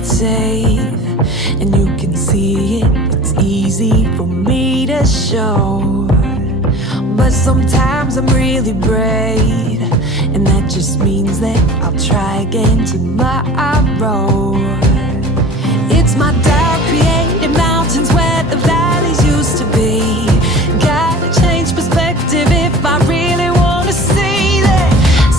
it safe, and you can see it. It's easy for me to show, but sometimes I'm really brave, and that just means that I'll try again tomorrow. It's my doubt creating mountains where the valleys used to be. Gotta change perspective if I really wanna see that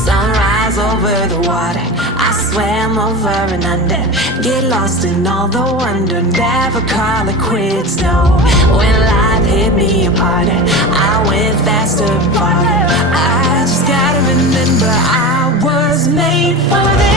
sunrise over the water. I swam over and under, get lost in all the wonder, never call it quits, no. When life hit me harder, I went faster and farther. I just gotta remember I was made for this.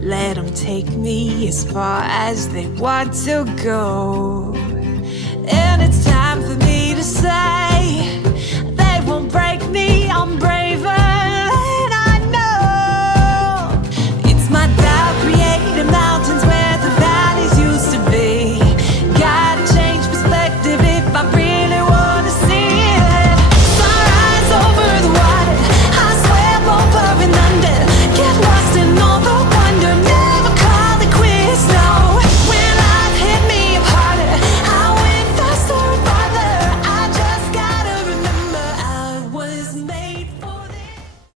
Let them take me as far as they want to go. And it's time